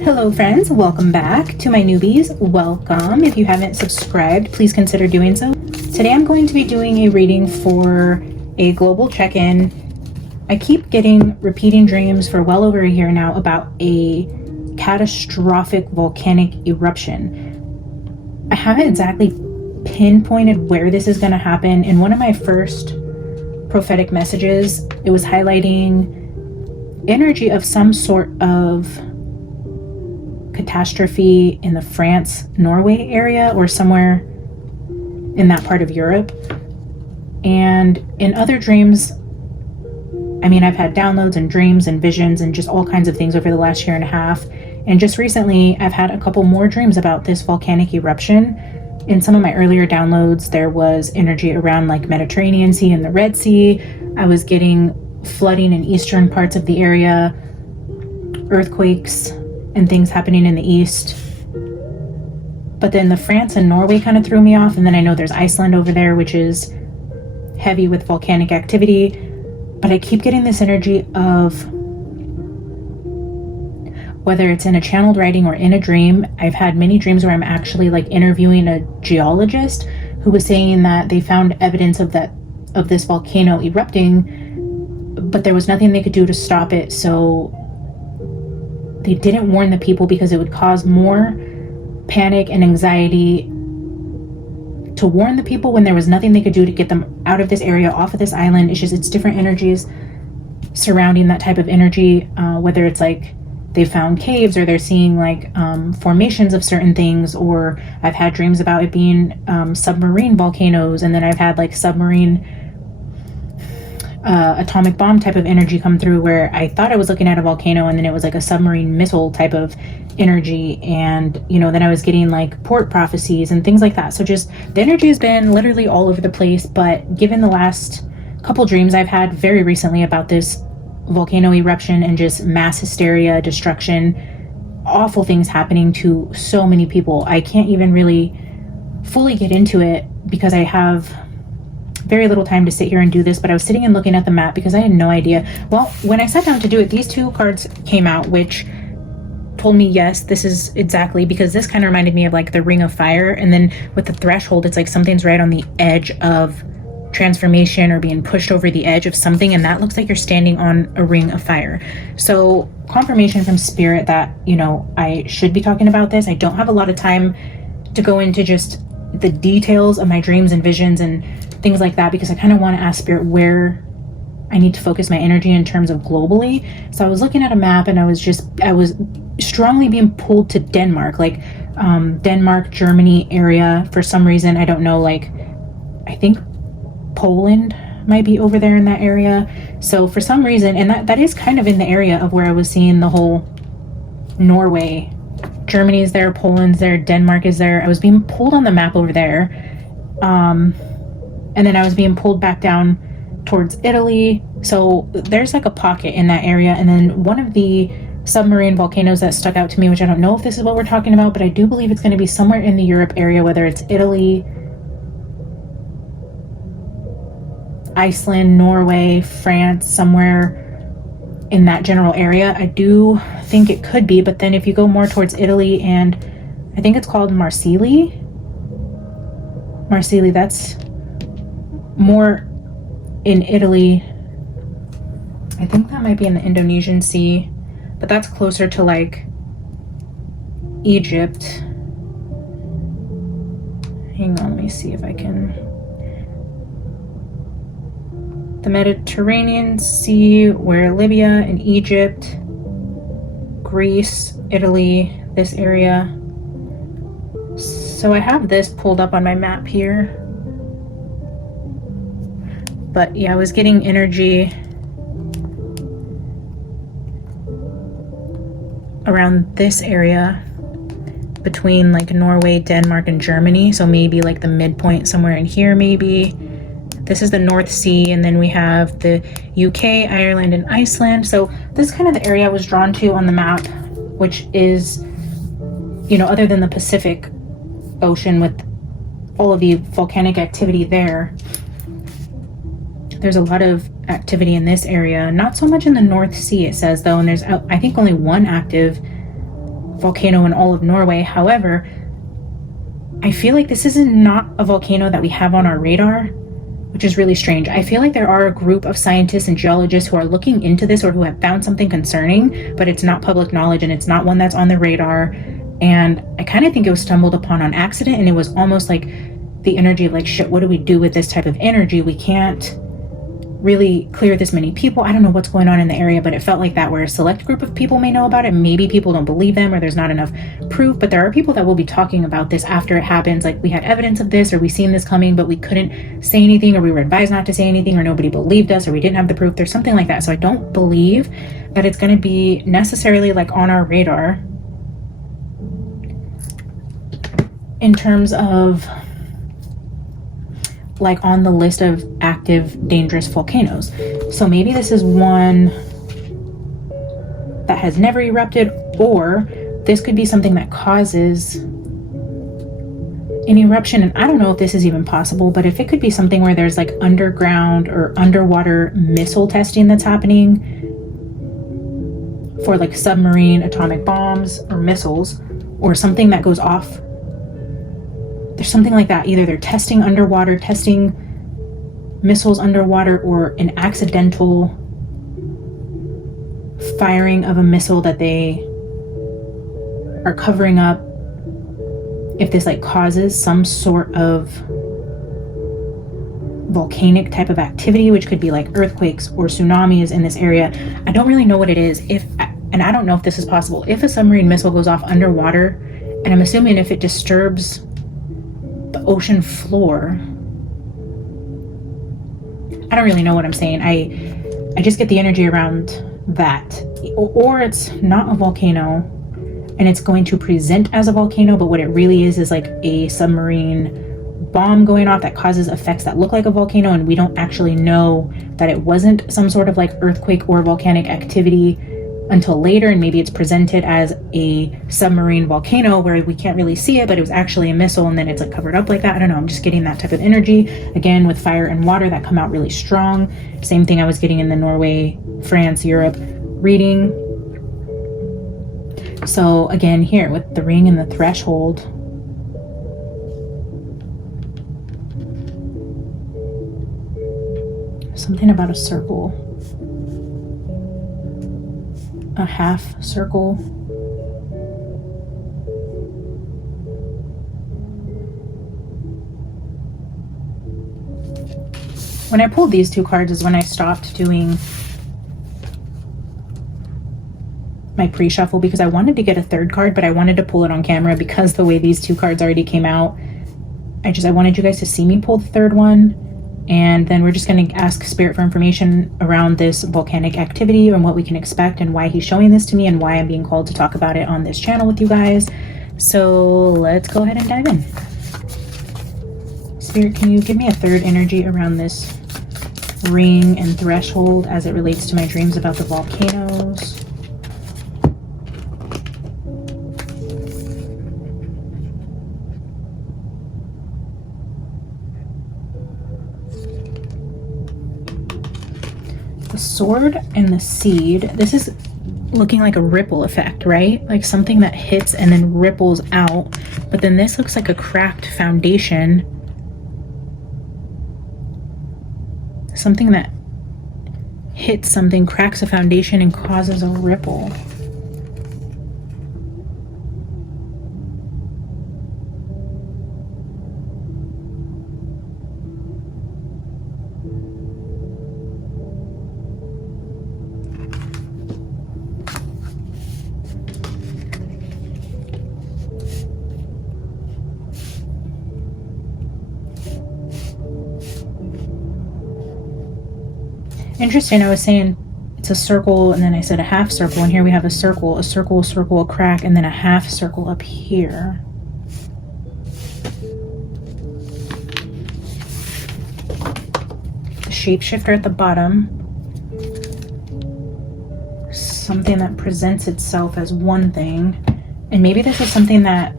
Hello friends, welcome back. To my newbies, welcome. If you haven't subscribed, please consider doing so. Today I'm going to be doing a reading for a global check-in. I keep getting repeating dreams for well over a year now about a catastrophic volcanic eruption. I haven't exactly pinpointed where this is going to happen. In one of my first prophetic messages, it was highlighting energy of some sort of catastrophe in the France-Norway area or somewhere in that part of Europe. And in other dreams, I mean, I've had downloads and dreams and visions and just all kinds of things over the last year and a half. And just recently, I've had a couple more dreams about this volcanic eruption. In some of my earlier downloads, there was energy around like Mediterranean Sea and the Red Sea. I was getting flooding in eastern parts of the area, earthquakes, and things happening in the east. But then the France and Norway kind of threw me off. And then I know there's Iceland over there, which is heavy with volcanic activity. But I keep getting this energy of, whether it's in a channeled writing or in a dream, I've had many dreams where I'm actually like interviewing a geologist who was saying that they found evidence of this volcano erupting, but there was nothing they could do to stop it. So they didn't warn the people because it would cause more panic and anxiety to warn the people when there was nothing they could do to get them out of this area, off of this island. It's different energies surrounding that type of energy, whether it's like they found caves or they're seeing like formations of certain things, or I've had dreams about it being submarine volcanoes, and then I've had like submarine atomic bomb type of energy come through where I thought I was looking at a volcano and then it was like a submarine missile type of energy. And then I was getting like port prophecies and things like that. So just the energy has been literally all over the place. But given the last couple dreams I've had very recently about this volcano eruption and just mass hysteria, destruction, awful things happening to so many people, I can't even really fully get into it because I have very little time to sit here and do this. But I was sitting and looking at the map because I had no idea. Well, when I sat down to do it, these two cards came out, which told me, yes, this is exactly, because this kind of reminded me of like the Ring of Fire. And then with the threshold, it's like something's right on the edge of transformation or being pushed over the edge of something. And that looks like you're standing on a ring of fire. So confirmation from spirit that, I should be talking about this. I don't have a lot of time to go into just the details of my dreams and visions and things like that, because I kind of want to ask spirit where I need to focus my energy in terms of globally. So I was looking at a map and I was strongly being pulled to Denmark, like Denmark, Germany area for some reason. I don't know, like I think Poland might be over there in that area. So for some reason, and that is kind of in the area of where I was seeing the whole Norway, Germany is there, Poland's there, Denmark is there. I was being pulled on the map over there. And then I was being pulled back down towards Italy. So there's like a pocket in that area. And then one of the submarine volcanoes that stuck out to me, which I don't know if this is what we're talking about, but I do believe it's going to be somewhere in the Europe area, whether it's Italy, Iceland, Norway, France, somewhere in that general area. I do think it could be, but then if you go more towards Italy, and I think it's called Marseille, that's more in Italy. I think that might be in the Indonesian Sea, but that's closer to like Egypt. Hang on, let me see if I can. The Mediterranean Sea, where Libya and Egypt, Greece, Italy, this area. So I have this pulled up on my map here. But yeah, I was getting energy around this area between like Norway, Denmark, and Germany. So maybe like the midpoint somewhere in here, maybe. This is the North Sea, and then we have the UK, Ireland, and Iceland. So this is kind of the area I was drawn to on the map, which is, other than the Pacific Ocean with all of the volcanic activity there, there's a lot of activity in this area. Not so much in the North Sea, it says, though, and there's, I think, only one active volcano in all of Norway. However, I feel like this is not a volcano that we have on our radar, which is really strange. I feel like there are a group of scientists and geologists who are looking into this or who have found something concerning, but it's not public knowledge and it's not one that's on the radar. And I kind of think it was stumbled upon on accident, and it was almost like the energy of like, shit, what do we do with this type of energy? We can't really clear this many people. I don't know what's going on in the area, but it felt like that, where a select group of people may know about it. Maybe people don't believe them or there's not enough proof, but there are people that will be talking about this after it happens. Like, we had evidence of this, or we seen this coming, but we couldn't say anything, or we were advised not to say anything, or nobody believed us, or we didn't have the proof. There's something like that. So I don't believe that it's going to be necessarily like on our radar in terms of like on the list of active dangerous volcanoes. So maybe this is one that has never erupted, or this could be something that causes an eruption. And I don't know if this is even possible, but if it could be something where there's like underground or underwater missile testing that's happening for like submarine atomic bombs or missiles, or something that goes off. There's something like that. Either they're testing underwater, testing missiles underwater, or an accidental firing of a missile that they are covering up. If this like causes some sort of volcanic type of activity, which could be like earthquakes or tsunamis in this area. I don't really know what it is. And I don't know if this is possible. If a submarine missile goes off underwater, and I'm assuming if it disturbs the ocean floor, I don't really know what I'm saying. I just get the energy around that. Or it's not a volcano and it's going to present as a volcano, but what it really is like a submarine bomb going off that causes effects that look like a volcano, and we don't actually know that it wasn't some sort of like earthquake or volcanic activity until later, and maybe it's presented as a submarine volcano where we can't really see it, but it was actually a missile, and then it's like covered up like that. I don't know, I'm just getting that type of energy again with fire and water that come out really strong. Same thing I was getting in the Norway, France, Europe reading. So again, here with the ring and the threshold, something about a circle, a half circle. When I pulled these two cards is when I stopped doing my pre-shuffle, because I wanted to get a third card, but I wanted to pull it on camera because the way these two cards already came out, I wanted you guys to see me pull the third one. And then we're just going to ask Spirit for information around this volcanic activity and what we can expect and why he's showing this to me and why I'm being called to talk about it on this channel with you guys. So let's go ahead and dive in. Spirit, can you give me a third energy around this ring and threshold as it relates to my dreams about the volcanoes? The sword and the seed, this is looking like a ripple effect, right? Like something that hits and then ripples out. But then this looks like a cracked foundation. Something that hits something, cracks a foundation, and causes a ripple. Interesting. I was saying it's a circle, and then I said a half circle, and here we have a circle, a crack, and then a half circle up here. The shapeshifter at the bottom. Something that presents itself as one thing, and maybe this is something that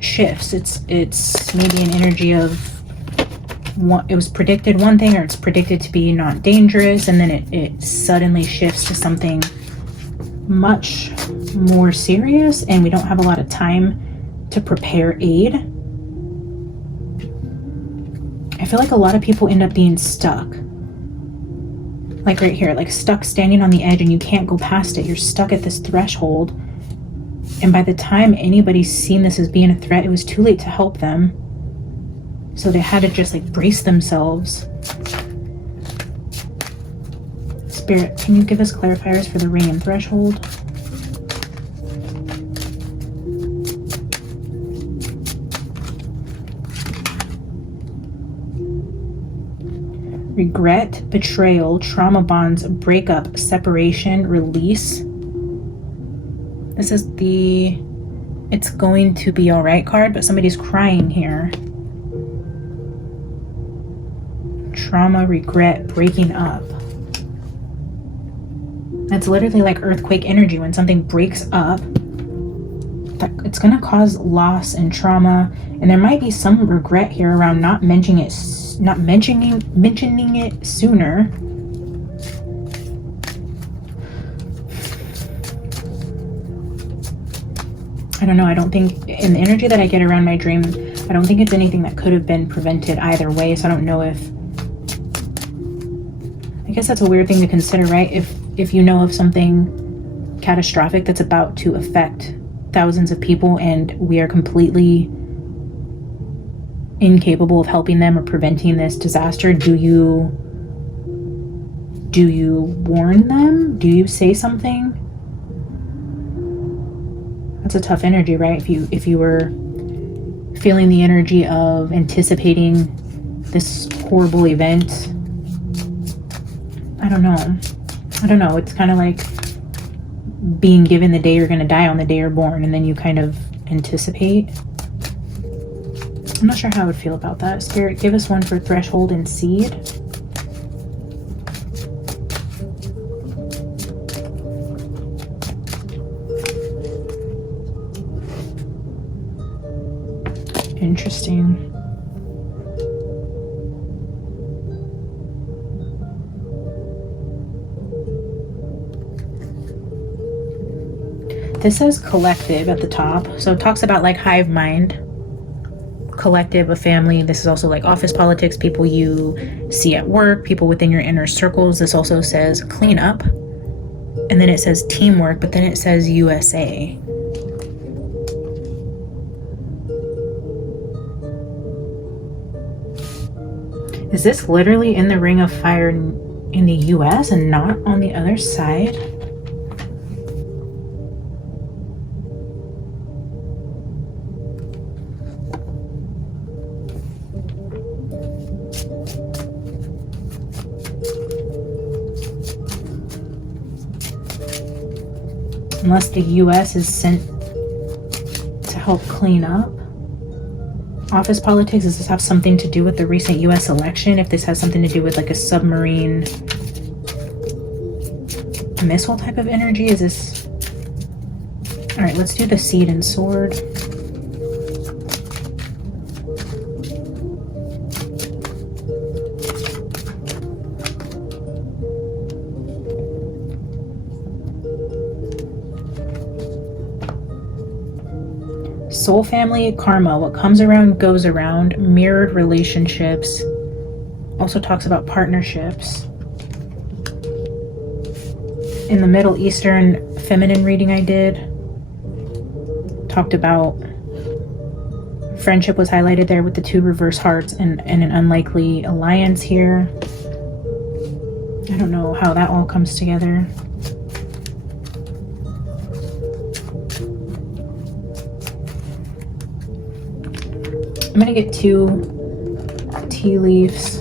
shifts. It's maybe an energy of it was predicted one thing, or it's predicted to be not dangerous, and then it suddenly shifts to something much more serious and we don't have a lot of time to prepare aid. I feel like a lot of people end up being stuck. Like right here, like stuck standing on the edge and you can't go past it. You're stuck at this threshold. And by the time anybody's seen this as being a threat, it was too late to help them. So they had to just like brace themselves. Spirit, can you give us clarifiers for the ring and threshold? Regret, betrayal, trauma bonds, breakup, separation, release. This is the it's going to be all right card, but somebody's crying here. Trauma, regret, breaking up. That's literally like earthquake energy. When something breaks up, it's going to cause loss and trauma, and there might be some regret here around not mentioning it sooner. I don't know. I don't think, in the energy that I get around my dream, I don't think it's anything that could have been prevented either way. So I don't know if, I guess that's a weird thing to consider, right? If you know of something catastrophic that's about to affect thousands of people and we are completely incapable of helping them or preventing this disaster, do you warn them? Do you say something? That's a tough energy, right? If you were feeling the energy of anticipating this horrible event, I don't know. It's kind of like being given the day you're going to die on the day you're born, and then you kind of anticipate. I'm not sure how I would feel about that. Spirit, give us one for threshold and seed. Interesting. This says collective at the top. So it talks about like hive mind, collective, a family. This is also like office politics, people you see at work, people within your inner circles. This also says clean up. And then it says teamwork, but then it says USA. Is this literally in the Ring of Fire in the US and not on the other side? Unless the US is sent to help clean up. Office politics, does this have something to do with the recent US election? If this has something to do with like a submarine missile type of energy, is this... All right, let's do the seed and sword. Soul family, karma, what comes around goes around, mirrored relationships, also talks about partnerships. In the Middle Eastern feminine reading I did, talked about friendship was highlighted there with the 2 reverse hearts and an unlikely alliance here. I don't know how that all comes together. I'm gonna get 2 tea leaves.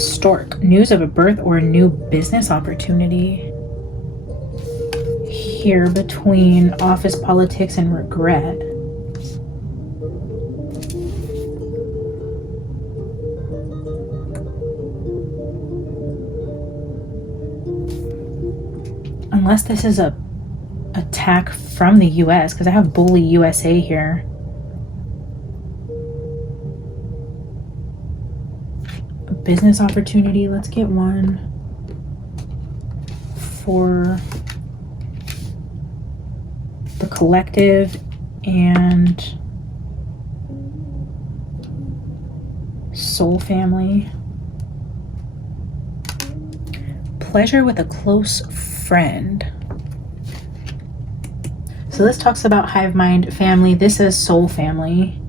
Stork, news of a birth or a new business opportunity. Here between office politics and regret. Unless this is a attack from the US, because I have Bully USA here. A business opportunity, let's get one. for the collective and soul family. Pleasure with a close friend. So this talks about hive mind family. This is soul family.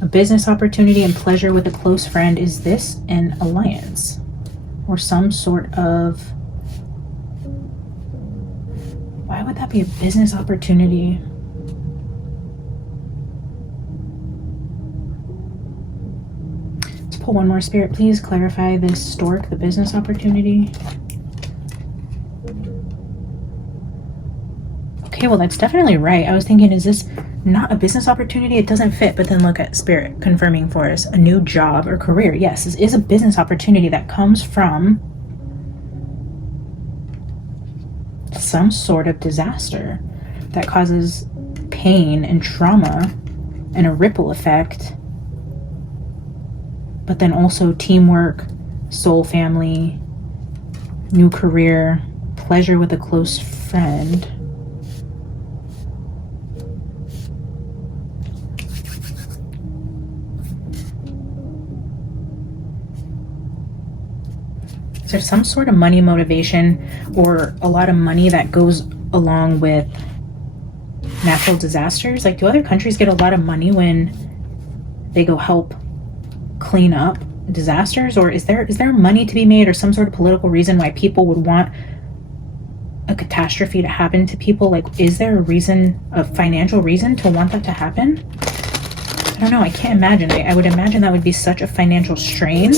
A business opportunity and pleasure with a close friend. Is this an alliance or some sort of... Why would that be a business opportunity? Let's pull one more. Spirit, please clarify this stork, the business opportunity. Okay, well, that's definitely right. I was thinking, is this not a business opportunity? It doesn't fit, but then look at Spirit confirming for us a new job or career. Yes, this is a business opportunity that comes from some sort of disaster that causes pain and trauma and a ripple effect, but then also teamwork, soul family, new career, pleasure with a close friend. Is there some sort of money motivation or a lot of money that goes along with natural disasters? Like, do other countries get a lot of money when they go help clean up disasters? Or is there money to be made or some sort of political reason why people would want a catastrophe to happen to people? Like, is there a reason, a financial reason to want that to happen? I don't know. I can't imagine. I would imagine that would be such a financial strain.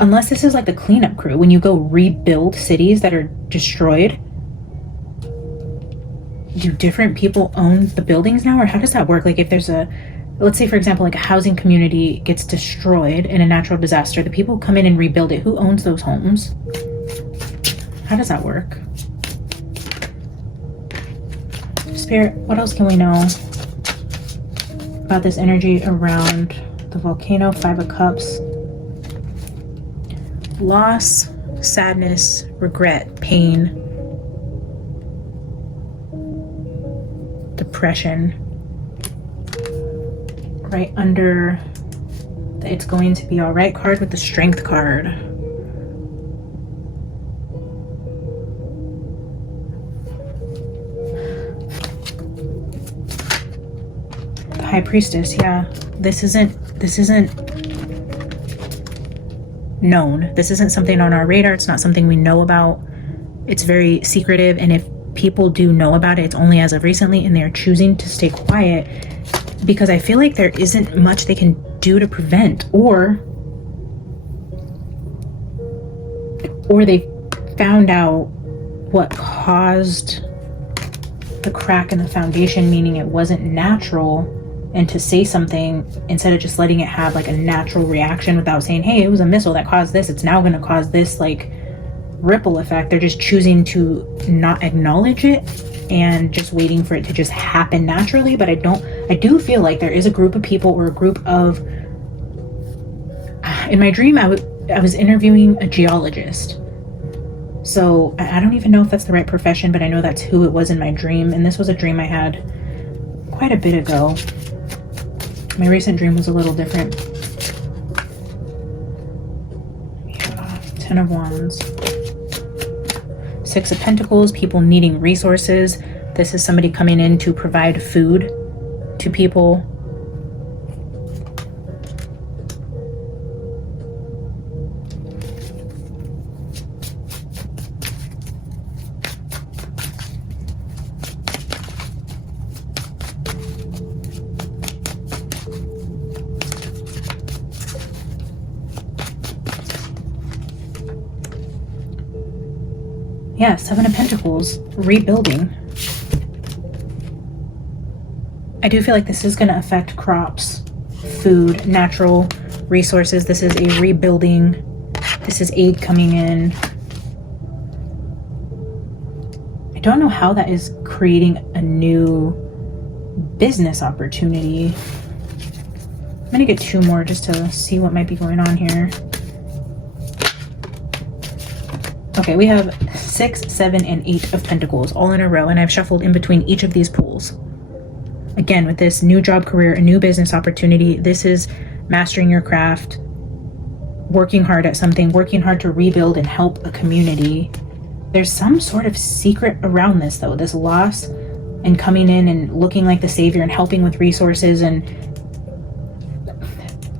Unless this is like the cleanup crew, when you go rebuild cities that are destroyed. Do different people own the buildings now, or how does that work? Like, if there's a, let's say for example, like a housing community gets destroyed in a natural disaster, the people come in and rebuild it. Who owns those homes? How does that work? Spirit, what else can we know about this energy around the volcano? 5 of Cups. Loss, sadness, regret, pain, depression. Right under the "it's going to be all right" card with the Strength card. The High Priestess, yeah. This isn't known. This isn't something on our radar. It's not something we know about. It's very secretive, and if people do know about it, it's only as of recently, and they're choosing to stay quiet because I feel like there isn't much they can do to prevent, or they found out what caused the crack in the foundation, meaning it wasn't natural, and to say something instead of just letting it have like a natural reaction without saying, hey, it was a missile that caused this, it's now going to cause this like ripple effect. They're just choosing to not acknowledge it and just waiting for it to just happen naturally. But I do feel like there is a group of people, or a group of, in my dream I was interviewing a geologist. So I don't even know if that's the right profession, but I know that's who it was in my dream. And this was a dream I had quite a bit ago. My recent dream was a little different. Yeah, 10 of Wands. 6 of Pentacles, people needing resources. This is somebody coming in to provide food to people. Yeah, 7 of Pentacles, rebuilding. I do feel like this is going to affect crops, food, natural resources. This is a rebuilding. This is aid coming in. I don't know how that is creating a new business opportunity. gonna get 2 more just to see what might be going on here. Okay, we have 6, 7, and 8 of Pentacles all in a row, and I've shuffled in between each of these pools. Again, with this new job, career, a new business opportunity, this is mastering your craft, working hard at something, working hard to rebuild and help a community. There's some sort of secret around this, though, this loss and coming in and looking like the savior and helping with resources, and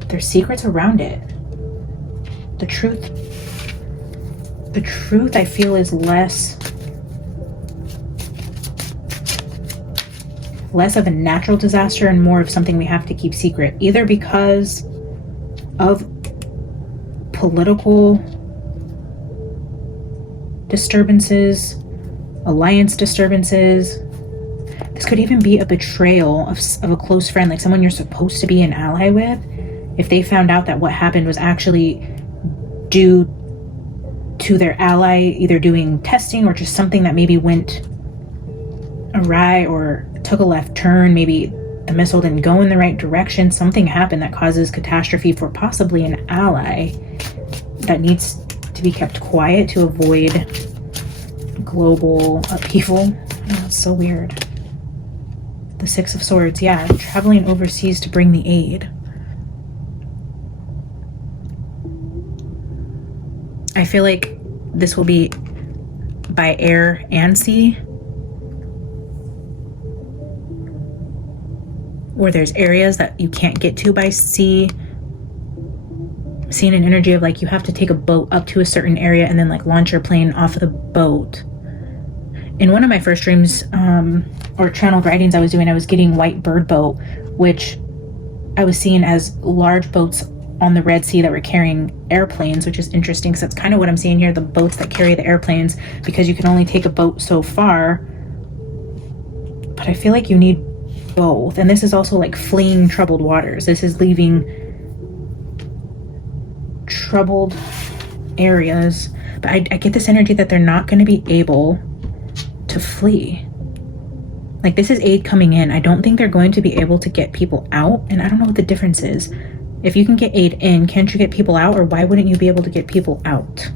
there's secrets around it. The truth I feel is less of a natural disaster and more of something we have to keep secret, either because of political disturbances, alliance disturbances. This could even be a betrayal of a close friend, like someone you're supposed to be an ally with. If they found out that what happened was actually due to their ally either doing testing or just something that maybe went awry or took a left turn, maybe the missile didn't go in the right direction, something happened that causes catastrophe for possibly an ally that needs to be kept quiet to avoid global upheaval. Oh, that's so weird. The 6 of Swords, yeah, traveling overseas to bring the aid. I feel like this will be by air and sea, where there's areas that you can't get to by sea. I'm seeing an energy of like you have to take a boat up to a certain area and then like launch your plane off of the boat. In one of my first dreams or channeled writings I was doing, I was getting white bird boat, which I was seeing as large boats on the Red Sea that were carrying airplanes, which is interesting because that's kind of what I'm seeing here, the boats that carry the airplanes, because you can only take a boat so far. But I feel like you need both. And this is also like fleeing troubled waters. This is leaving troubled areas. But I get this energy that they're not going to be able to flee. Like this is aid coming in. I don't think they're going to be able to get people out. And I don't know what the difference is. If you can get aid in, can't you get people out? Or why wouldn't you be able to get people out?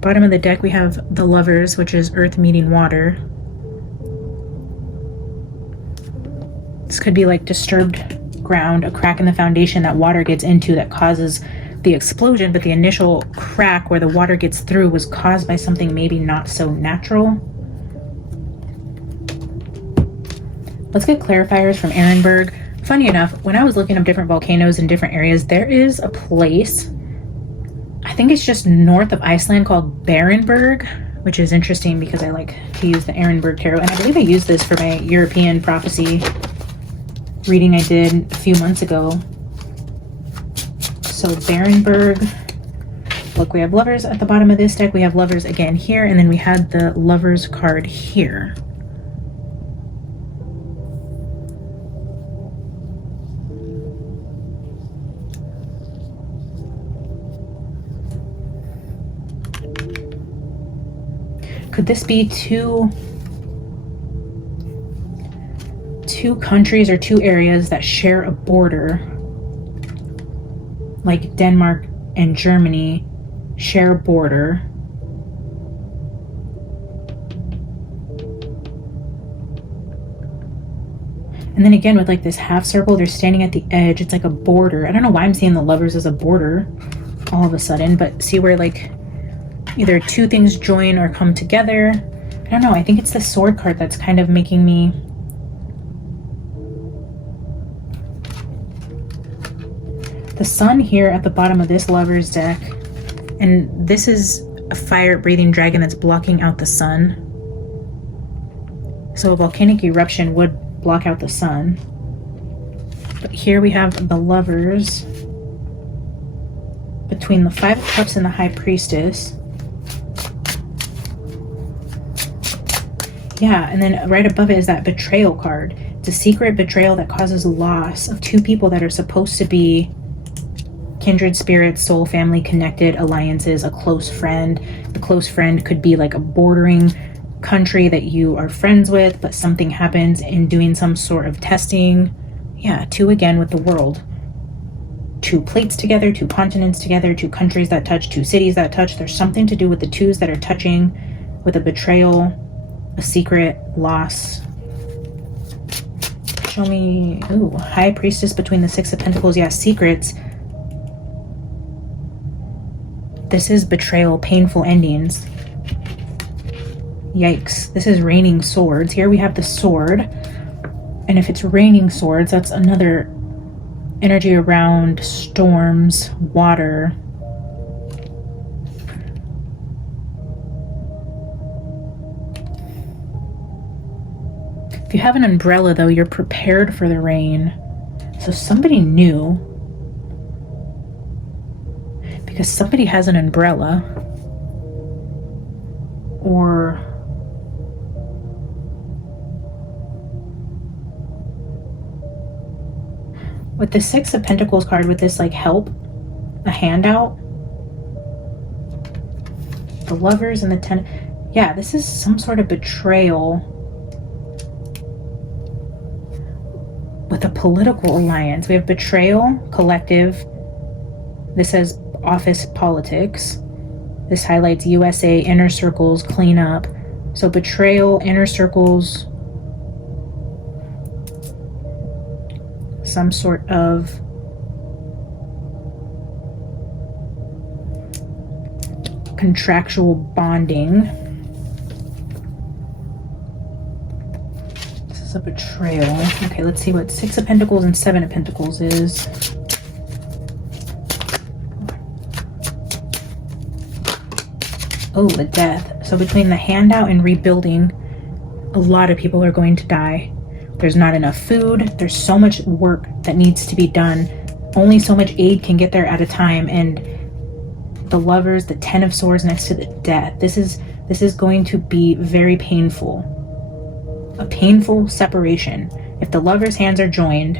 Bottom of the deck, we have the Lovers, which is earth meeting water. This could be like disturbed ground, a crack in the foundation that water gets into that causes the explosion, but the initial crack where the water gets through was caused by something maybe not so natural. Let's get clarifiers from Ehrenberg. Funny enough, when I was looking up different volcanoes in different areas, there is a place, I think it's just north of Iceland, called Berenberg, which is interesting because I like to use the Ehrenberg tarot. And I believe I used this for my European prophecy reading I did a few months ago. So Berenberg. Look, we have Lovers at the bottom of this deck. We have Lovers again here, and then we had the Lovers card here. Could this be two countries or two areas that share a border, like Denmark and Germany share a border? And then again with like this half circle, they're standing at the edge. It's like a border. I don't know why I'm seeing the Lovers as a border all of a sudden, but see where like either two things join or come together. I don't know. I think it's the Sword card that's kind of making me... The Sun here at the bottom of this Lovers deck, and this is a fire-breathing dragon that's blocking out the sun. So a volcanic eruption would block out the sun. But here we have the Lovers between the Five of Cups and the High Priestess. Yeah, and then right above it is that betrayal card. It's a secret betrayal that causes loss of two people that are supposed to be kindred spirits, soul family connected alliances, a close friend. The close friend could be like a bordering country that you are friends with, but something happens in doing some sort of testing. Yeah, 2 again with the world. 2 plates together, 2 continents together, 2 countries that touch, 2 cities that touch. There's something to do with the 2s that are touching, with a betrayal, a secret, loss. Show me, ooh, High Priestess between the 6 of Pentacles. Yeah, secrets. This is betrayal, painful endings. Yikes. This is raining swords. Here we have the sword. And if it's raining swords, that's another energy around storms, water. If you have an umbrella, though, you're prepared for the rain. So somebody knew. Because somebody has an umbrella. Or with the 6 of Pentacles card, with this like help, a handout, the Lovers and the 10. Yeah, this is some sort of betrayal with a political alliance. We have betrayal, collective. This says office politics. This highlights USA, inner circles, cleanup. So betrayal, inner circles, some sort of contractual bonding. This is a betrayal. Okay, let's see what 6 of Pentacles and 7 of Pentacles is. Oh, the Death. So between the handout and rebuilding, a lot of people are going to die. There's not enough food. There's so much work that needs to be done. Only so much aid can get there at a time. And the Lovers, the 10 of Swords next to the Death. This is going to be very painful. A painful separation. If the Lovers' hands are joined,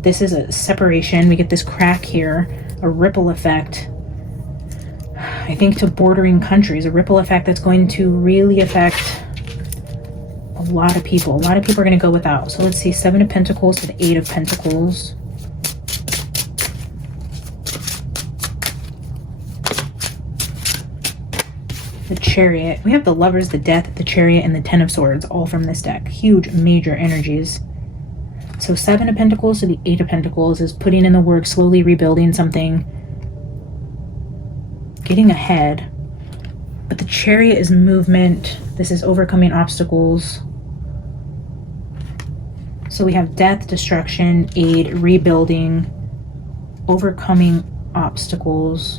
this is a separation. We get this crack here, a ripple effect. I think to bordering countries, a ripple effect that's going to really affect a lot of people. A lot of people are going to go without. So let's see, 7 of Pentacles to the 8 of Pentacles. The Chariot. We have the Lovers, the Death, the Chariot, and the 10 of Swords, all from this deck. Huge, major energies. So 7 of Pentacles to the 8 of Pentacles is putting in the work, slowly rebuilding something, getting ahead. But the Chariot is movement. This is overcoming obstacles. So we have death, destruction, aid, rebuilding, overcoming obstacles.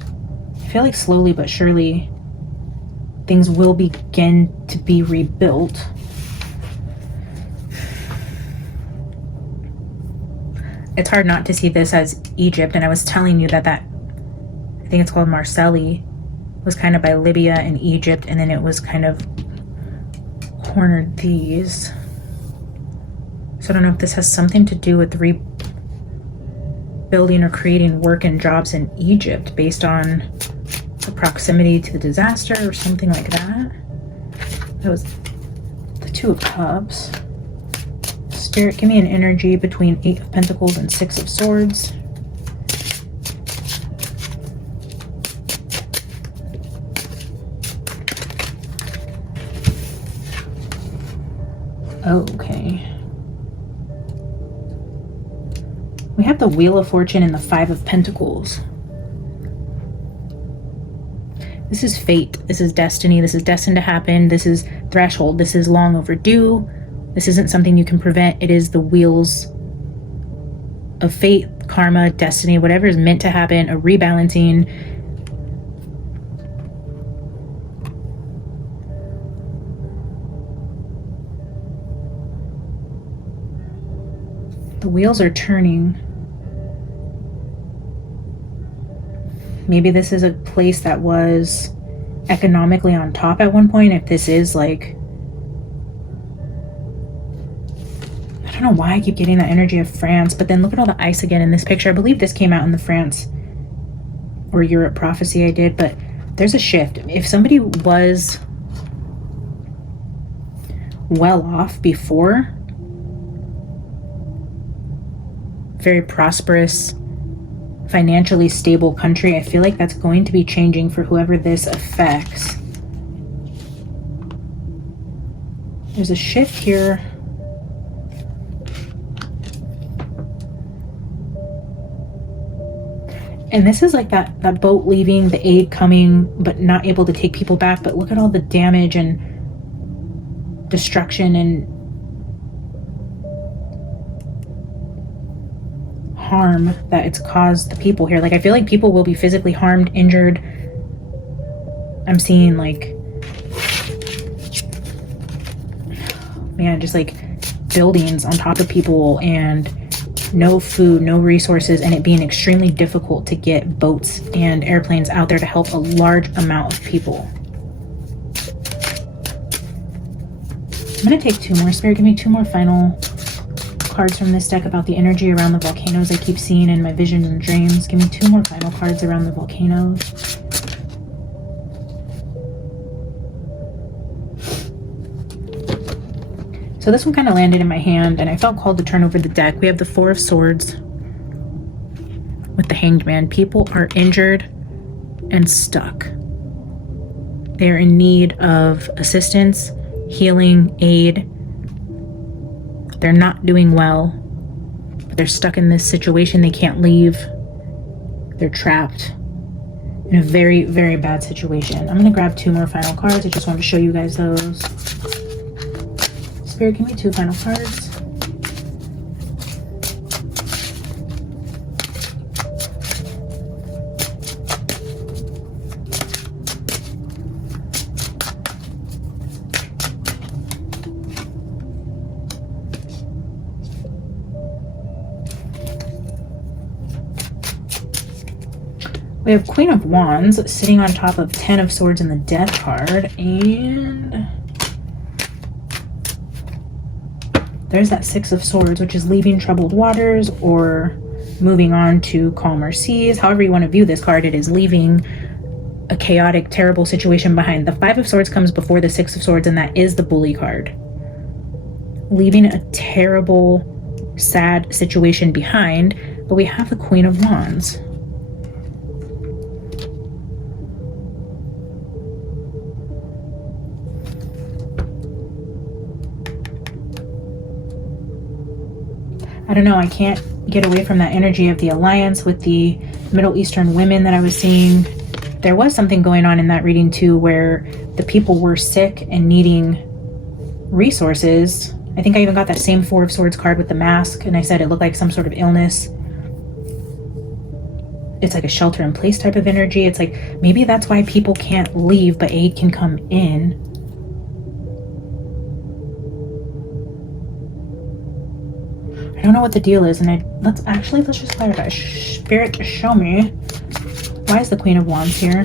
I feel like slowly but surely things will begin to be rebuilt. It's hard not to see this as Egypt, and I was telling you that I think it's called Marseille, was kind of by Libya and Egypt, and then it was kind of cornered these. So I don't know if this has something to do with rebuilding or creating work and jobs in Egypt based on the proximity to the disaster or something like that. That was the 2 of Cups. Spirit, give me an energy between 8 of Pentacles and 6 of Swords. Okay. We have the Wheel of Fortune and the 5 of Pentacles. This is fate. This is destiny. This is destined to happen. This is threshold. This is long overdue. This isn't something you can prevent. It is the wheels of fate, karma, destiny, whatever is meant to happen, a rebalancing. The wheels are turning. Maybe this is a place that was economically on top at one point. If this is like, I don't know why I keep getting that energy of France, but then look at all the ice again in this picture. I believe this came out in the France or Europe prophecy I did, but there's a shift. If somebody was well off before, very prosperous, financially stable country. I feel like that's going to be changing for whoever this affects. There's a shift here. And this is like that boat leaving, the aid coming, but not able to take people back. But look at all the damage and destruction and harm that it's caused the people here. Like, I feel like people will be physically harmed, injured. I'm seeing like, man, just like buildings on top of people and no food, no resources, and it being extremely difficult to get boats and airplanes out there to help a large amount of people. I'm going to take 2 more. Spirit, give me 2 more final cards from this deck about the energy around the volcanoes I keep seeing in my visions and dreams. Give me 2 more final cards around the volcanoes. So this one kind of landed in my hand and I felt called to turn over the deck. We have the 4 of Swords with the Hanged Man. People are injured and stuck. They're in need of assistance, healing, aid. They're not doing well. But they're stuck in this situation. They can't leave. They're trapped in a very, very bad situation. I'm going to grab 2 more final cards. I just wanted to show you guys those. Spirit, give me 2 final cards. We have Queen of Wands sitting on top of 10 of Swords in the Death card, and there's that 6 of Swords, which is leaving troubled waters or moving on to calmer seas. However you want to view this card, it is leaving a chaotic, terrible situation behind. The 5 of Swords comes before the 6 of Swords, and that is the Bully card. Leaving a terrible, sad situation behind, but we have the Queen of Wands. I don't know, I can't get away from that energy of the alliance with the Middle Eastern women that I was seeing. There was something going on in that reading too, where the people were sick and needing resources. I think I even got that same 4 of Swords card with the mask, and I said it looked like some sort of illness. It's like a shelter in place type of energy. It's like, maybe that's why people can't leave, but aid can come in. I don't know what the deal is, and let's just clarify. Spirit, show me, why is the Queen of Wands here?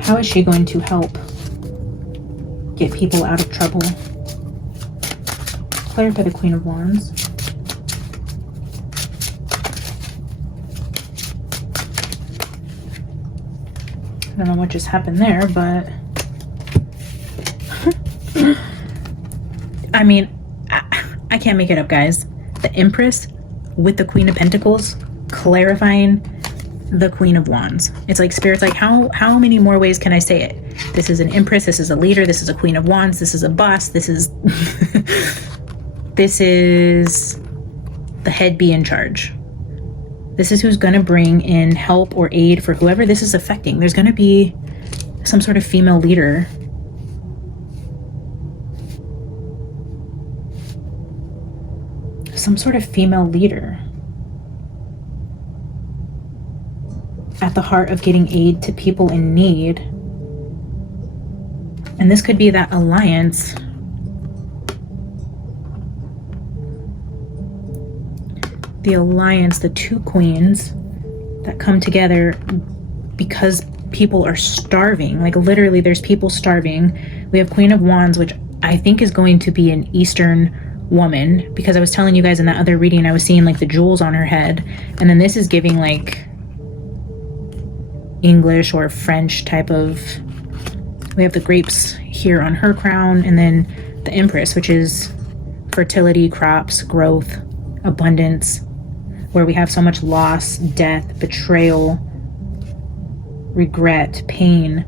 How is she going to help get people out of trouble? Clarify the Queen of Wands. I don't know what just happened there, but I mean, I can't make it up, guys. The Empress with the Queen of Pentacles clarifying the Queen of Wands. It's like Spirit's like, how many more ways can I say it? This is an Empress, this is a leader, this is a Queen of Wands, this is a boss, this is this is the head be in charge. This is who's gonna bring in help or aid for whoever this is affecting. There's gonna be some sort of female leader. Some sort of female leader at the heart of getting aid to people in need. And this could be that alliance. The alliance, the 2 queens that come together because people are starving. Like, literally, there's people starving. We have Queen of Wands, which I think is going to be an Eastern woman, because I was telling you guys in that other reading, I was seeing like the jewels on her head, and then this is giving like English or French type of. We have the grapes here on her crown, and then the Empress, which is fertility, crops, growth, abundance, where we have so much loss, death, betrayal, regret, pain.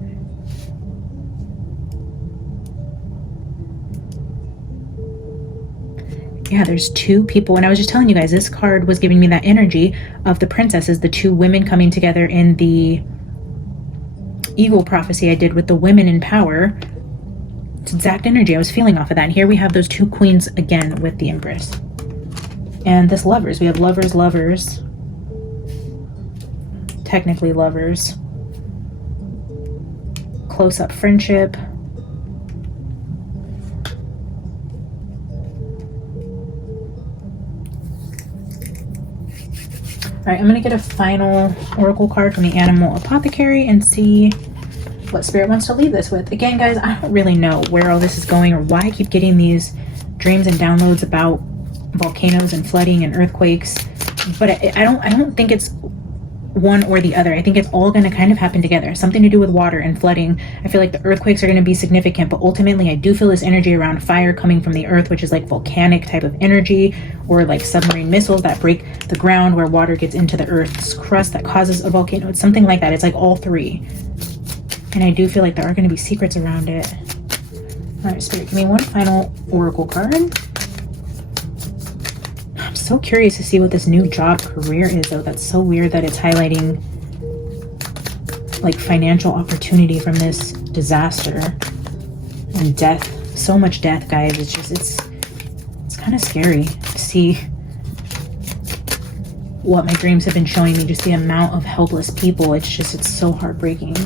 Yeah, there's two people, and I was just telling you guys, this card was giving me that energy of the princesses, the two women coming together in the Eagle prophecy I did with the women in power. It's exact energy I was feeling off of that. And here we have those two queens again with the Empress. And this lovers, we have lovers, lovers, technically lovers, close-up friendship, all right, I'm going to get a final oracle card from the Animal Apothecary and see what Spirit wants to leave this with. Again, guys, I don't really know where all this is going or why I keep getting these dreams and downloads about volcanoes and flooding and earthquakes, but I don't think it's one or the other. I think it's all going to kind of happen together. Something to do with water and flooding. I feel like the earthquakes are going to be significant, but ultimately I do feel this energy around fire coming from the earth, which is like volcanic type of energy, or like submarine missiles that break the ground where water gets into the earth's crust that causes a volcano. It's something like that. It's like all three. And I do feel like there are going to be secrets around it. All right, Spirit, give me one final oracle card. I'm so curious to see what this new job career is, though. That's so weird that it's highlighting like financial opportunity from this disaster and death. So much death, guys. It's just, it's kind of scary to see what my dreams have been showing me. Just the amount of helpless people. It's just, it's so heartbreaking.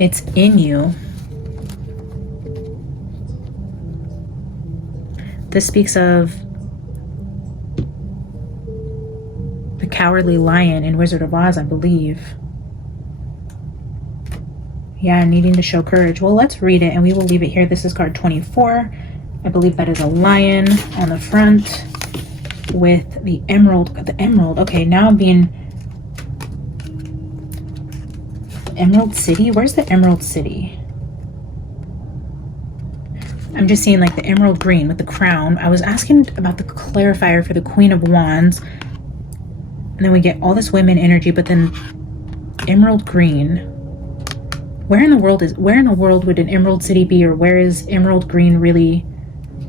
It's in you. This speaks of the Cowardly Lion in Wizard of Oz, I believe. Yeah, needing to show courage. Well, let's read it and we will leave it here. This is card 24. I believe that is a lion on the front with the emerald. The emerald. Okay, now I'm being... Emerald City? Where's the Emerald City? I'm just seeing like the emerald green with the crown. I was asking about the clarifier for the Queen of Wands. And then we get all this women energy, but then emerald green. Where in the world would an Emerald City be, or where is emerald green really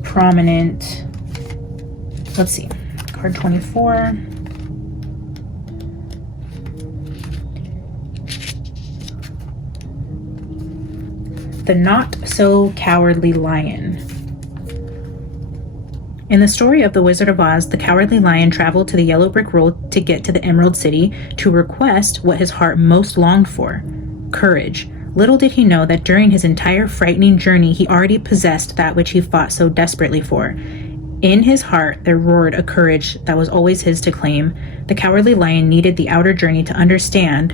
prominent? Let's see. Card 24. The Not So Cowardly Lion. In the story of the Wizard of Oz, the Cowardly Lion traveled to the Yellow Brick Road to get to the Emerald City to request what his heart most longed for: courage. Little did he know that during his entire frightening journey, he already possessed that which he fought so desperately for. In his heart, there roared a courage that was always his to claim. The Cowardly Lion needed the outer journey to understand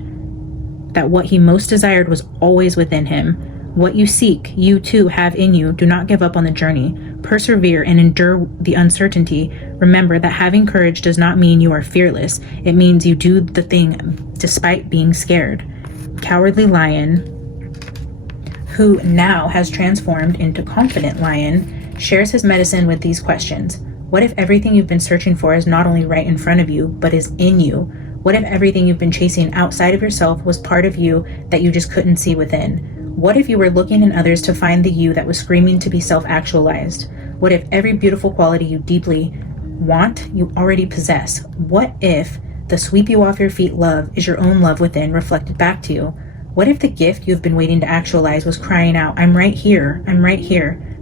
that what he most desired was always within him. What you seek, you too have in you. Do not give up on the journey. Persevere and endure the uncertainty. Remember that having courage does not mean you are fearless. It means you do the thing despite being scared. Cowardly Lion, who now has transformed into Confident Lion, shares his medicine with these questions. What if everything you've been searching for is not only right in front of you, but is in you? What if everything you've been chasing outside of yourself was part of you that you just couldn't see within? What if you were looking in others to find the you that was screaming to be self-actualized? What if every beautiful quality you deeply want, you already possess? What if the sweep you off your feet love is your own love within reflected back to you? What if the gift you've been waiting to actualize was crying out, I'm right here,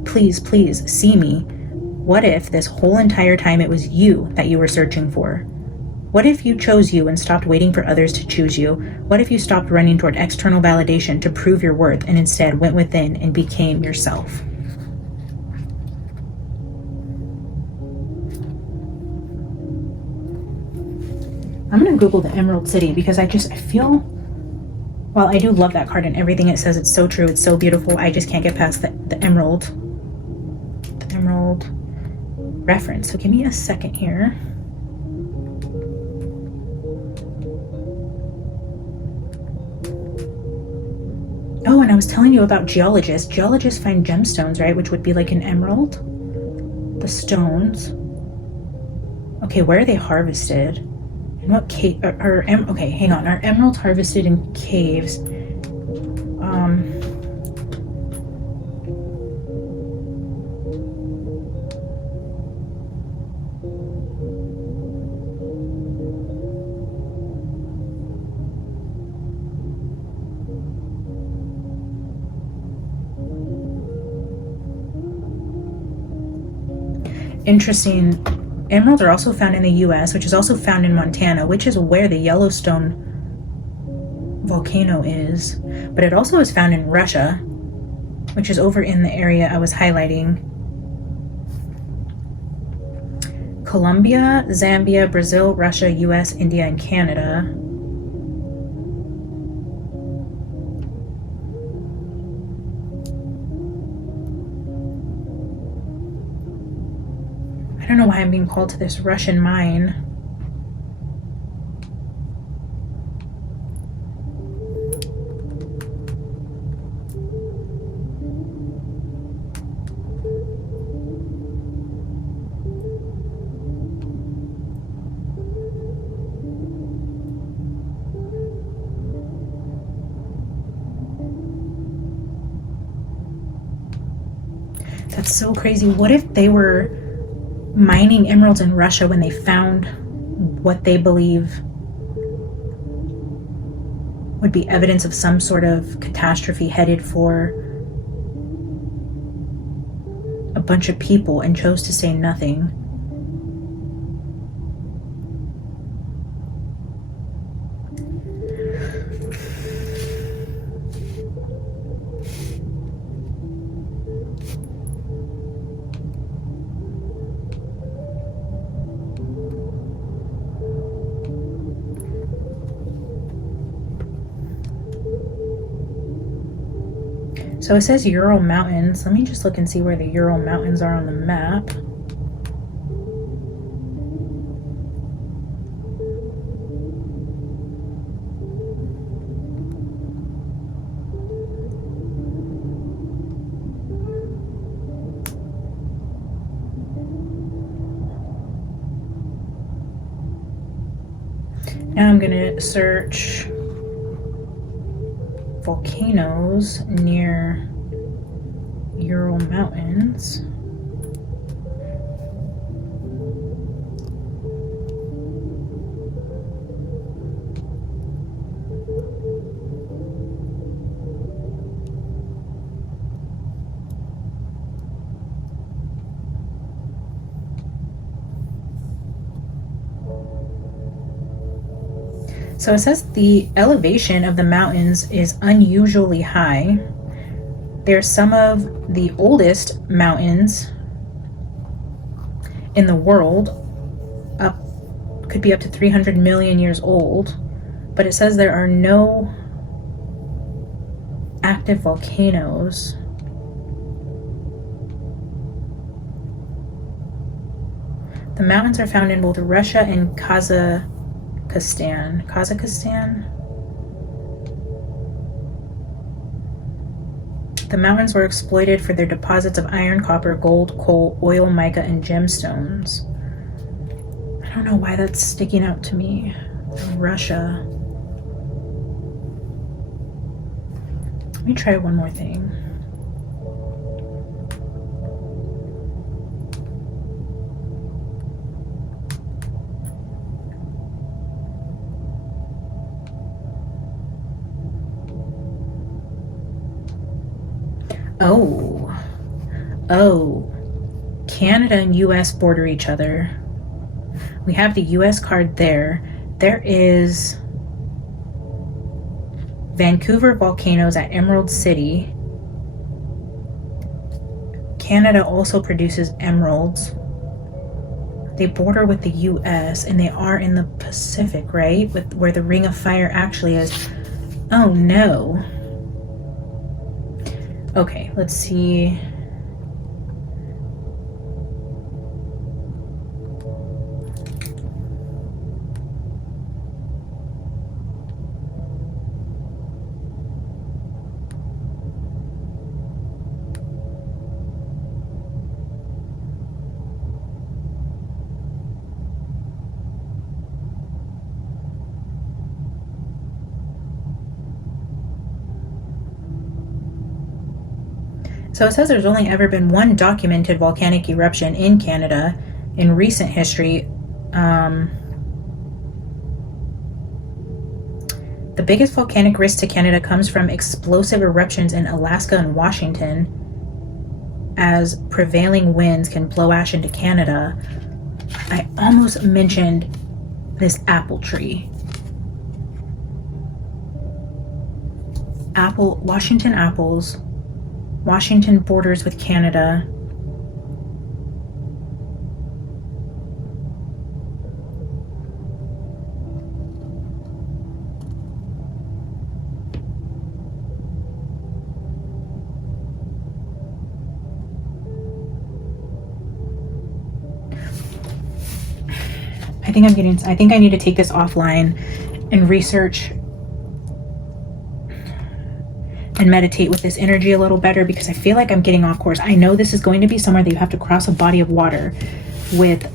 please, please, see me? What if this whole entire time it was you that you were searching for? What if you chose you and stopped waiting for others to choose you? What if you stopped running toward external validation to prove your worth and instead went within and became yourself? I'm going to Google the Emerald City because I feel, while I do love that card and everything it says, it's so true, it's so beautiful, I just can't get past the emerald reference. So give me a second here. Oh, and I was telling you about geologists. Geologists find gemstones, right? Which would be like an emerald. The stones. Okay, where are they harvested? And what cave? Okay, hang on. Are emeralds harvested in caves? Interesting. Emeralds are also found in the US, which is also found in Montana, which is where the Yellowstone volcano is. But it also is found in Russia, which is over in the area I was highlighting. Colombia, Zambia, Brazil, Russia, US, India, and Canada. I don't know why I'm being called to this Russian mine. That's so crazy. What if they were mining emeralds in Russia when they found what they believe would be evidence of some sort of catastrophe headed for a bunch of people and chose to say nothing? So it says Ural Mountains. Let me just look and see where the Ural Mountains are on the map. Now I'm gonna search volcanoes near Ural Mountains. So it says the elevation of the mountains is unusually high. They're some of the oldest mountains in the world, could be up to 300 million years old, but it says there are no active volcanoes. The mountains are found in both Russia and Kazakhstan. The mountains were exploited for their deposits of iron, copper, gold, coal, oil, mica, and gemstones. I don't know why that's sticking out to me. Russia. Let me try one more thing. Oh, Canada and US border each other. We have the US card there. There is Vancouver volcanoes at Emerald City. Canada also produces emeralds. They border with the US and they are in the Pacific, right? With where the Ring of Fire actually is. Oh no. Okay, let's see. So it says there's only ever been one documented volcanic eruption in Canada in recent history. The biggest volcanic risk to Canada comes from explosive eruptions in Alaska and Washington, as prevailing winds can blow ash into Canada. I almost mentioned this apple tree. Washington apples. Washington borders with Canada. I think I need to take this offline and research and meditate with this energy a little better, because I feel like I'm getting off course. I know this is going to be somewhere that you have to cross a body of water with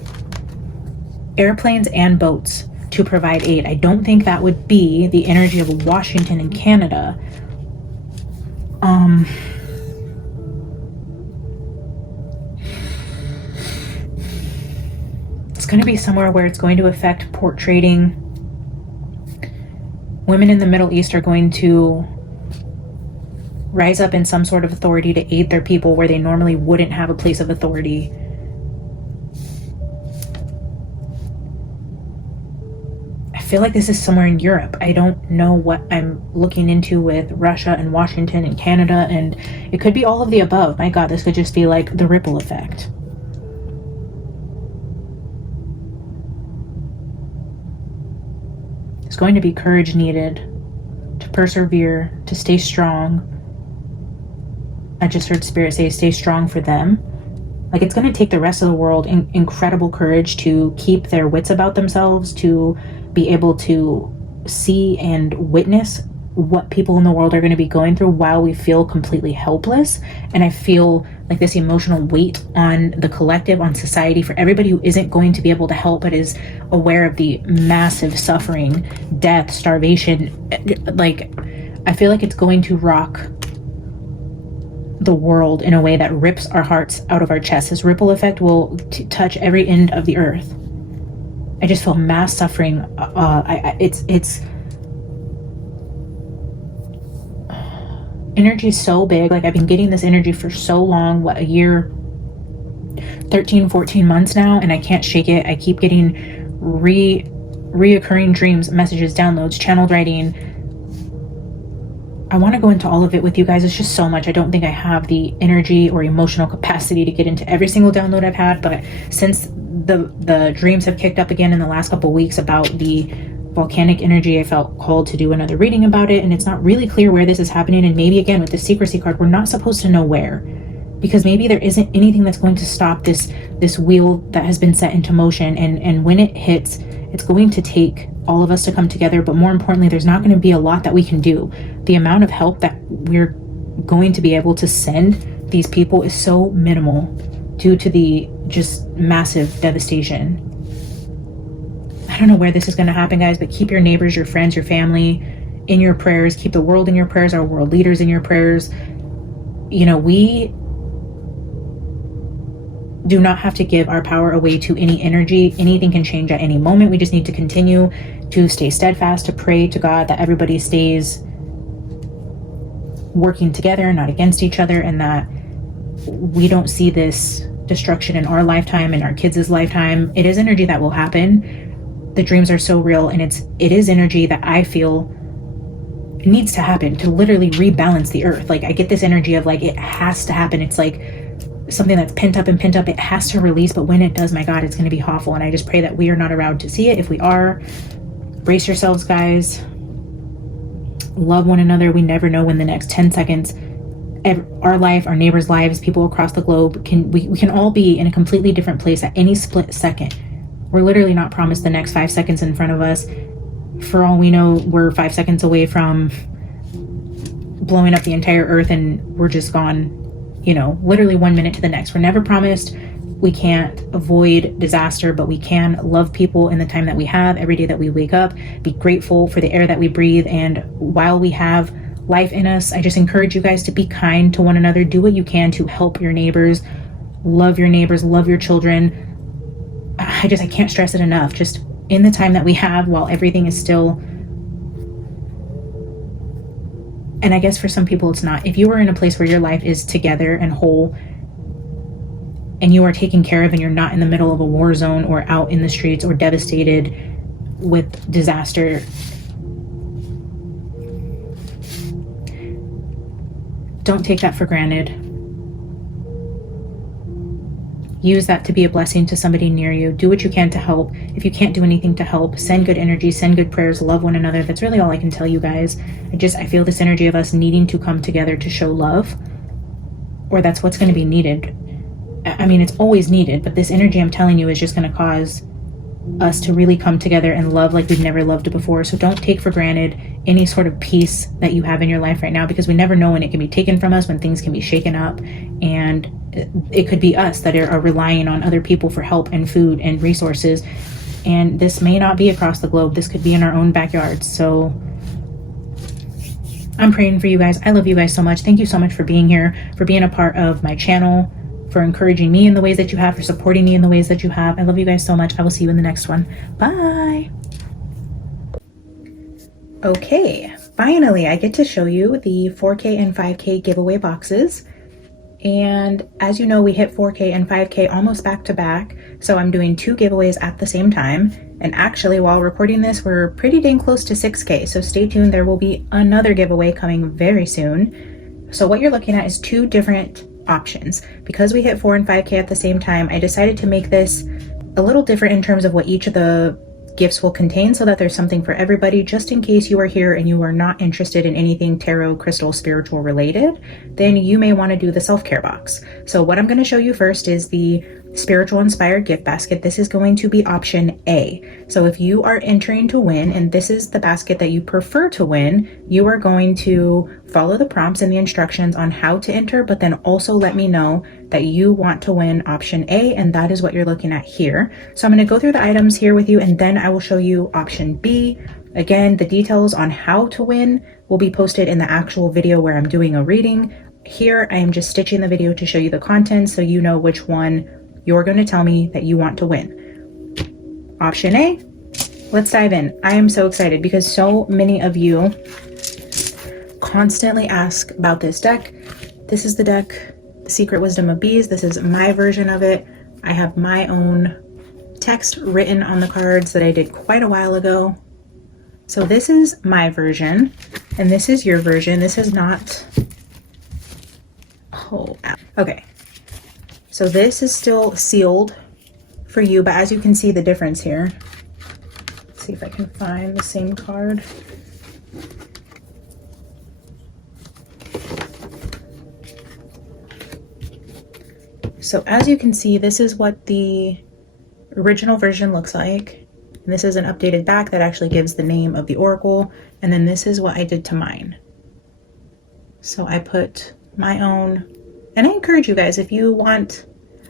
airplanes and boats to provide aid. I don't think that would be the energy of Washington and Canada. It's going to be somewhere where it's going to affect port trading. Women in the Middle East are going to rise up in some sort of authority to aid their people where they normally wouldn't have a place of authority. I feel like this is somewhere in Europe. I don't know what I'm looking into with Russia and Washington and Canada, and it could be all of the above. My God, this could just be like the ripple effect. There's going to be courage needed to persevere, to stay strong. I just heard Spirit say, stay strong for them. Like, it's going to take the rest of the world incredible courage to keep their wits about themselves, to be able to see and witness what people in the world are going to be going through while we feel completely helpless. And I feel like this emotional weight on the collective, on society, for everybody who isn't going to be able to help but is aware of the massive suffering, death, starvation. Like, I feel like it's going to rock the world in a way that rips our hearts out of our chests. This ripple effect will touch every end of the earth. I just feel mass suffering. It's energy is so big. Like, I've been getting this energy for so long, what, a year, 13, 14 months now, and I can't shake it. I keep getting reoccurring dreams, messages, downloads, channeled writing. I want to go into all of it with you guys. It's just so much. I don't think I have the energy or emotional capacity to get into every single download I've had, but since the dreams have kicked up again in the last couple of weeks about the volcanic energy, I felt called to do another reading about it. And it's not really clear where this is happening, and maybe again with the secrecy card, we're not supposed to know where, because maybe there isn't anything that's going to stop this wheel that has been set into motion, and when it hits, it's going to take all of us to come together. But more importantly, there's not going to be a lot that we can do. The amount of help that we're going to be able to send these people is so minimal due to the just massive devastation. I don't know where this is going to happen, guys, but keep your neighbors, your friends, your family in your prayers. Keep the world in your prayers, our world leaders in your prayers. You know, we do not have to give our power away to any energy. Anything can change at any moment. We just need to continue to stay steadfast, to pray to God that everybody stays working together, not against each other, and that we don't see this destruction in our lifetime, in our kids' lifetime. It is energy that will happen. The dreams are so real, and it is energy that I feel needs to happen to literally rebalance the earth. Like, I get this energy of like, it has to happen. It's like something that's pent up. It has to release, but when it does, my God, it's going to be awful. And I just pray that we are not around to see it. If we are, brace yourselves, guys. Love one another. We never know when the next 10 seconds, our life, our neighbors' lives, people across the globe, we can all be in a completely different place at any split second. We're literally not promised the next 5 seconds in front of us. For all we know, we're 5 seconds away from blowing up the entire earth, and we're just gone, you know, literally 1 minute to the next. We're never promised. We can't avoid disaster, but we can love people in the time that we have, every day that we wake up, be grateful for the air that we breathe. And while we have life in us. I just encourage you guys to be kind to one another. Do what you can to help your neighbors, love your children. I can't stress it enough. Just in the time that we have, while everything is still, and I guess for some people it's not, if you are in a place where your life is together and whole and you are taken care of and you're not in the middle of a war zone or out in the streets or devastated with disaster, don't take that for granted. Use that to be a blessing to somebody near you. Do what you can to help. If you can't do anything to help, send good energy, send good prayers, love one another. That's really all I can tell you guys. I feel this energy of us needing to come together to show love, or that's what's going to be needed. I mean, it's always needed, but this energy, I'm telling you, is just going to cause us to really come together and love like we've never loved before. So don't take for granted any sort of peace that you have in your life right now, because we never know when it can be taken from us, when things can be shaken up, and it could be us that are relying on other people for help and food and resources. And this may not be across the globe. This could be in our own backyards. So I'm praying for you guys. I love you guys so much. Thank you so much for being here, for being a part of my channel, for encouraging me in the ways that you have, for supporting me in the ways that you have. I love you guys so much. I will see you in the next one. Bye. Okay, finally I get to show you the 4K and 5K giveaway boxes. And as you know, we hit 4K and 5K almost back to back. So I'm doing 2 giveaways at the same time. And actually, while recording this, we're pretty dang close to 6K. So stay tuned. There will be another giveaway coming very soon. So what you're looking at is 2 different options. Because we hit 4 and 5K at the same time, I decided to make this a little different in terms of what each of the gifts will contain, so that there's something for everybody, just in case you are here and you are not interested in anything tarot, crystal, spiritual related. Then you may want to do the self-care box. So what I'm going to show you first is the spiritual inspired gift basket. This is going to be option A. So if you are entering to win, and this is the basket that you prefer to win, you are going to follow the prompts and the instructions on how to enter, but then also let me know that you want to win option A, and that is what you're looking at here. So I'm going to go through the items here with you, and then I will show you option B. Again, the details on how to win will be posted in the actual video where I'm doing a reading. Here, I am just stitching the video to show you the content so you know which one you're going to tell me that you want to win. Option A, let's dive in. I am so excited because so many of you constantly ask about this deck. This is the deck, The Secret Wisdom of Bees. This is my version of it. I have my own text written on the cards that I did quite a while ago. So this is my version, and this is your version. This is not... Oh, okay. So this is still sealed for you, but as you can see the difference here. Let's see if I can find the same card. So as you can see, this is what the original version looks like. And this is an updated back that actually gives the name of the oracle. And then this is what I did to mine. So I put my own, and I encourage you guys, if you want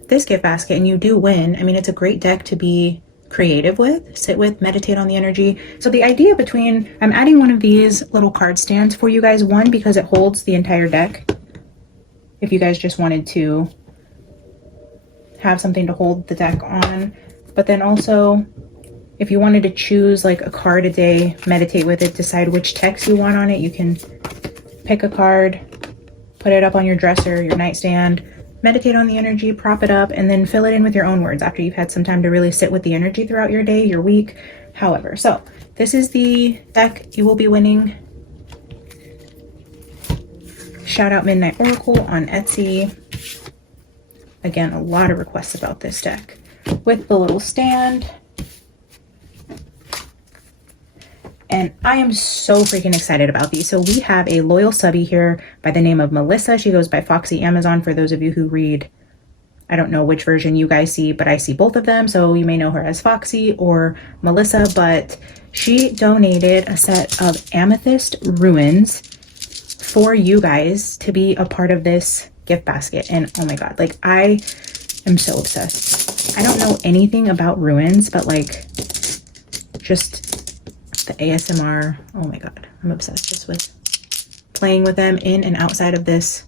this gift basket and you do win, I mean, it's a great deck to be creative with, sit with, meditate on the energy. So the idea between, I'm adding one of these little card stands for you guys. One, because it holds the entire deck. If you guys just wanted to have something to hold the deck on, but then also if you wanted to choose like a card a day, meditate with it, decide which text you want on it, you can pick a card, put it up on your dresser, your nightstand, meditate on the energy, prop it up, and then fill it in with your own words after you've had some time to really sit with the energy throughout your day, your week, however. So this is the deck you will be winning. Shout out Midnight Oracle on Etsy. Again, a lot of requests about this deck with the little stand. And I am so freaking excited about these. So we have a loyal subby here by the name of Melissa. She goes by Foxy Amazon for those of you who read. I don't know which version you guys see, but I see both of them. So you may know her as Foxy or Melissa, but she donated a set of amethyst ruins for you guys to be a part of this gift basket. And oh my God, like I am so obsessed. I don't know anything about ruins, but like just the ASMR. Oh my God, I'm obsessed just with playing with them in and outside of this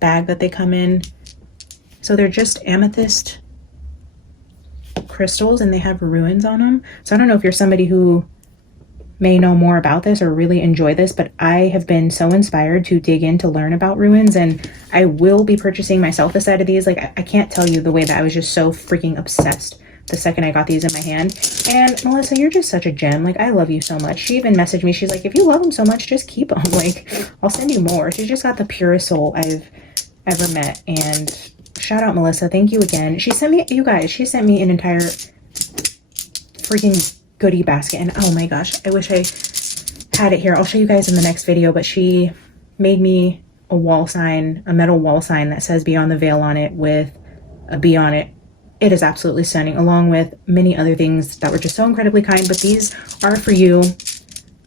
bag that they come in. So they're just amethyst crystals and they have ruins on them. So I don't know if you're somebody who may know more about this or really enjoy this, but I have been so inspired to dig in to learn about ruins, and I will be purchasing myself a set of these. Like, I can't tell you the way that I was just so freaking obsessed the second I got these in my hand. And Melissa, you're just such a gem. Like, I love you so much. She even messaged me. She's like, if you love them so much, just keep them. Like, I'll send you more. She's just got the purest soul I've ever met. And shout out, Melissa. Thank you again. She sent me, you guys, she sent me an entire freaking goodie basket. And oh my gosh, I wish I had it here. I'll show you guys in the next video, but she made me a wall sign, a metal wall sign that says Beyond the Veil on it with a bee on it. It is absolutely stunning, along with many other things that were just so incredibly kind, but these are for you.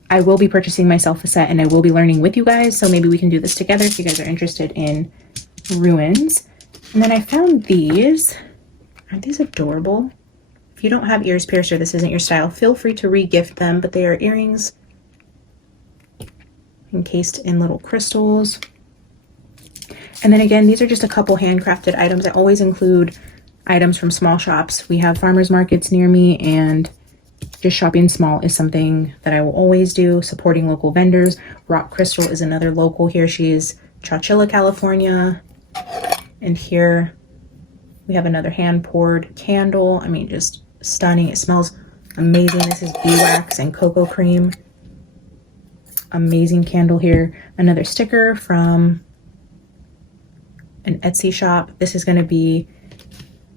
I will be purchasing myself a set and I will be learning with you guys, so maybe we can do this together if you guys are interested in ruins. And then I found these. Aren't these adorable? If you don't have ears pierced or this isn't your style, feel free to re-gift them, but they are earrings encased in little crystals. And then again, these are just a couple handcrafted items. I always include items from small shops. We have farmers markets near me, and just shopping small is something that I will always do. Supporting local vendors. Rock Crystal is another local here. She's Chowchilla, California. And here we have another hand poured candle. I mean, just stunning. It smells amazing. This is beeswax and cocoa cream. Amazing candle here. Another sticker from an Etsy shop. This is going to be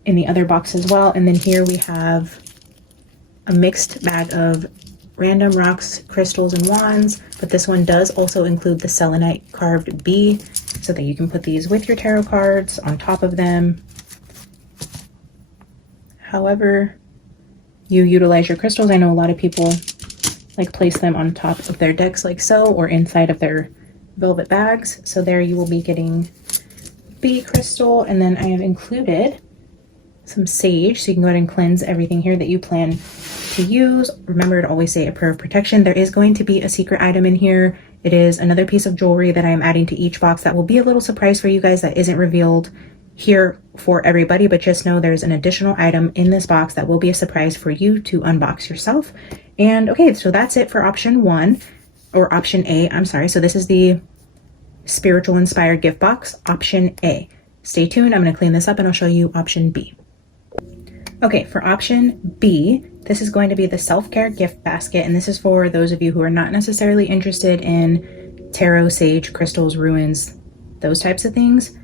in the other box as well. And then here we have a mixed bag of random rocks, crystals, and wands, but this one does also include the selenite carved bee, so that you can put these with your tarot cards on top of them. However you utilize your crystals. I know a lot of people like place them on top of their decks like so, or inside of their velvet bags. So there you will be getting bee crystal, and then I have included some sage, so you can go ahead and cleanse everything here that you plan to use. Remember to always say a prayer of protection. There is going to be a secret item in here. It is another piece of jewelry that I am adding to each box that will be a little surprise for you guys that isn't revealed here for everybody, but just know there's an additional item in this box that will be a surprise for you to unbox yourself. And okay, so that's it for option 1, or option A, I'm sorry. So this is the spiritual inspired gift box, option A. Stay tuned, I'm going to clean this up and I'll show you option B. Okay, for option B, this is going to be the self-care gift basket, and this is for those of you who are not necessarily interested in tarot, sage, crystals, ruins, those types of things.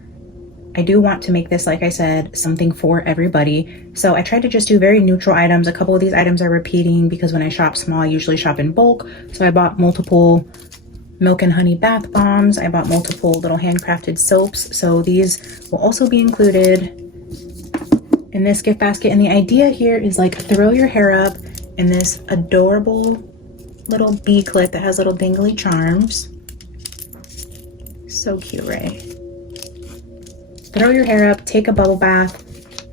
I do want to make this, like I said, something for everybody. So I tried to just do very neutral items. A couple of these items are repeating because when I shop small, I usually shop in bulk. So I bought multiple milk and honey bath bombs. I bought multiple little handcrafted soaps. So these will also be included in this gift basket. And the idea here is like throw your hair up in this adorable little bee clip that has little dangly charms. So cute, right? Throw your hair up, take a bubble bath,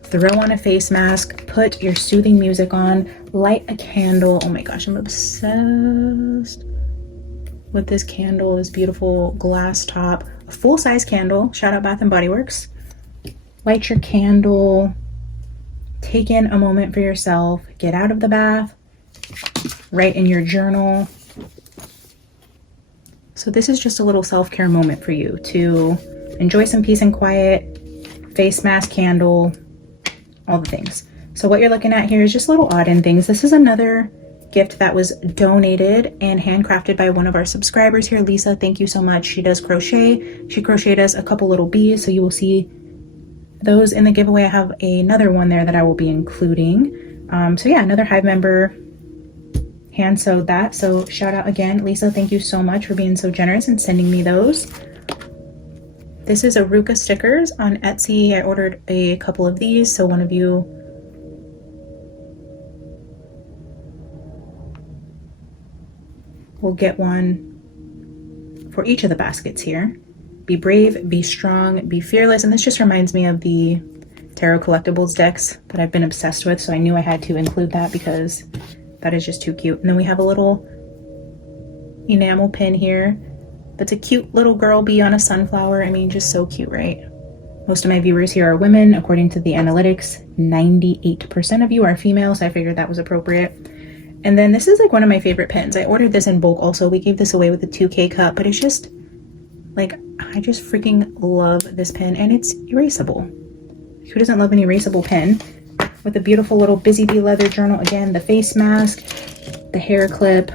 throw on a face mask, put your soothing music on, light a candle. Oh my gosh, I'm obsessed with this candle, this beautiful glass top, a full-size candle. Shout out Bath and Body Works. Light your candle, take in a moment for yourself, get out of the bath, write in your journal. So this is just a little self-care moment for you to enjoy some peace and quiet, face mask, candle, all the things. So what you're looking at here is just little odd end things. This is another gift that was donated and handcrafted by one of our subscribers here, Lisa. Thank you so much. She does crochet. She crocheted us a couple little bees, so you will see those in the giveaway. I have another one there that I will be including. So yeah, another Hive member hand sewed that. So shout out again, Lisa. Thank you so much for being so generous and sending me those. This is Aruka stickers on Etsy. I ordered a couple of these, so one of you will get one for each of the baskets here. Be brave, be strong, be fearless. And this just reminds me of the Tarot Collectibles decks that I've been obsessed with, so I knew I had to include that because that is just too cute. And then we have a little enamel pin here That's a cute little girl bee on a sunflower. I mean, just so cute, right? Most of my viewers here are women. According to the analytics, 98% of you are female, so I figured that was appropriate. And then this is like one of my favorite pens. I ordered this in bulk also. We gave this away with the 2K cup, but it's just like, I just freaking love this pen, and it's erasable. Who doesn't love an erasable pen? With a beautiful little Busy Bee leather journal. Again, the face mask, the hair clip,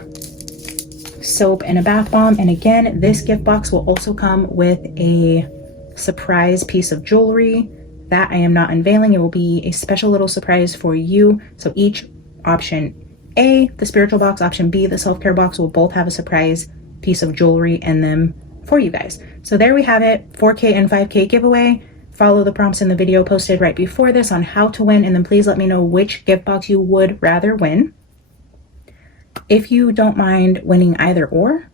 soap, and a bath bomb. And again, this gift box will also come with a surprise piece of jewelry that I am not unveiling. It will be a special little surprise for you. So each option A, the spiritual box, option B, the self-care box, will both have a surprise piece of jewelry in them for you guys. So there we have it, 4K and 5K giveaway. Follow the prompts in the video posted right before this on how to win, and then please let me know which gift box you would rather win. If you don't mind winning either or,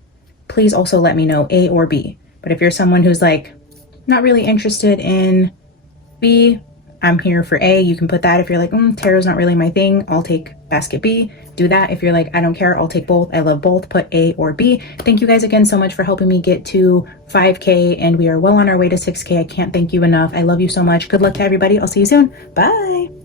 please also let me know A or B. But if you're someone who's like not really interested in B, I'm here for A. You can put that. If you're like, tarot's not really my thing, I'll take basket B. Do that. If you're like, I don't care, I'll take both, I love both, put A or B. Thank you guys again so much for helping me get to 5K, and we are well on our way to 6K. I can't thank you enough. I love you so much. Good luck to everybody. I'll see you soon. Bye.